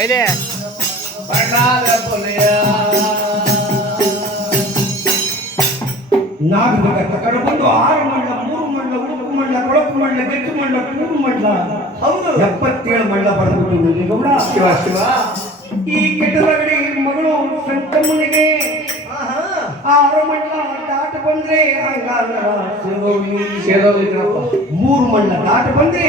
ಒಯ್ದೆ ಬಣ್ಣದ ಪುಲಿಯ ನಾಗರಿಕ ಕಡ್ಕೊಂಡು 6 ಮಂಡಲ 3 ಮಂಡಲ ಉಡುಪು ಮಂಡಲ ಕೊಳಕು ಮಂಡಲ ಬೆಚ್ಚು ಮಂಡಲ ಕೂರು ಮಂಡಲ ಹೌದು 77 ಮಂಡಲ ಬರೆದುಬಿಟ್ಟು ಗೌಡ ಶಿವ ಶಿವ ಈ ಕೆಟ್ಟದಗಡಿ ಮಗಳು ಸಂತಮ್ಮನಿಗೆ 6 ಮಂಡಲ ದಾಟ ಬಂದ್ರೆ ಹಂಗಾಲ 3 ಮಂಡಲ ದಾಟ ಬಂದ್ರೆ